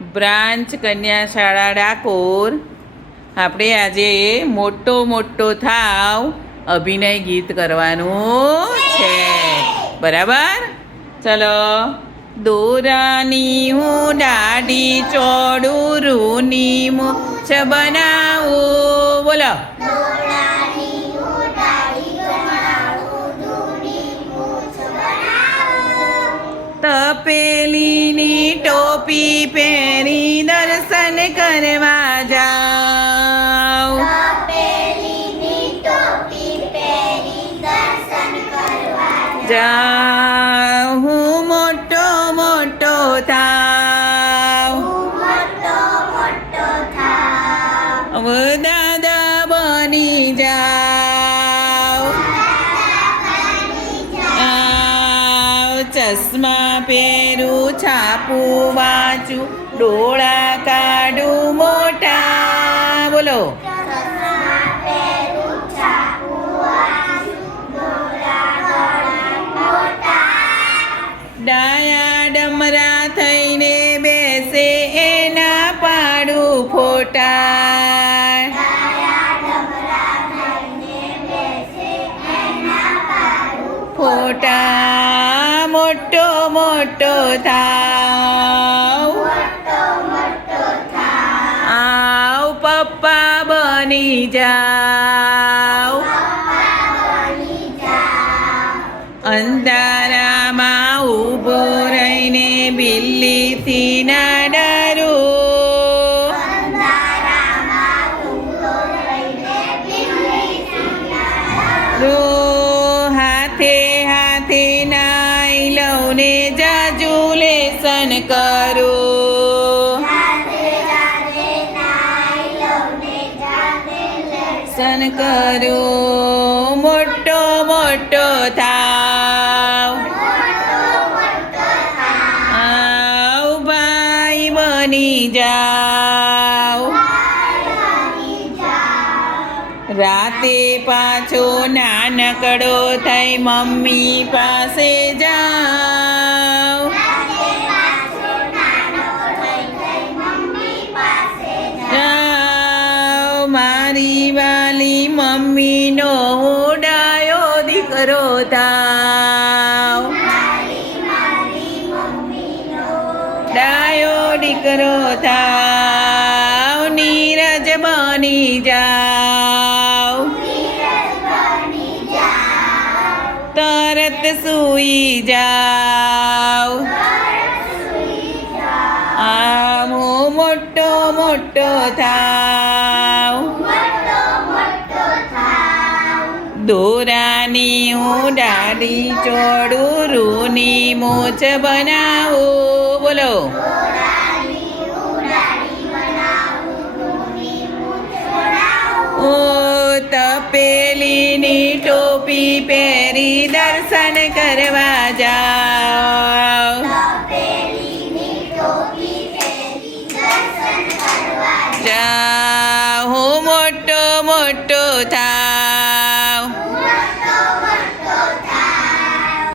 Branch કન્યા શાળા ડાકોર આપણે આજે મોટો થાવ અભિનય ગીત કરવાનું છે, બરાબર? ચલો. દોરાની હું દાઢી ચોડું, રૂની મૂછ બનાવું. બોલો. તપેલીની ટોપી પહેરી દર્શન કરવા જાઉં. જાઉં હું મોટો થાવ, દાદા બની જાઉં. ચશ્મા પહેરું, છાપું વાંચું, ડોળા કાઢું મોટા. બોલો. ડાયા ડમરા થઈને બેસે એના પાડું ફોટા. ફોટા મોટો થાવ, આવ પપ્પા બની જાવ. અંધારામાં ઊભો રહીને બિલ્લીથી ના ડરું. હાથે નાઈ લઉં ને જાજુ લેસન કરું. લેસન કરું મોટો થાવ. આવ ભાઈ બની જાવ. રાતે પાછો નાનકડો થઈ મમ્મી પાસે જાવ. મારી વાલી મમ્મીનો હું ડાયો દીકરો થાવ. ડાયો દીકરો થાવ. નીરજ બની જાવ. તરત સૂઈ જાવ. આમ મોટો થાવ. દોરાની હું દાઢી ચોડું, રૂની મૂછ બનાવું. બોલો. ઓ તપેલીની ટોપી પહેરી દર્શન કરવા જાઉં.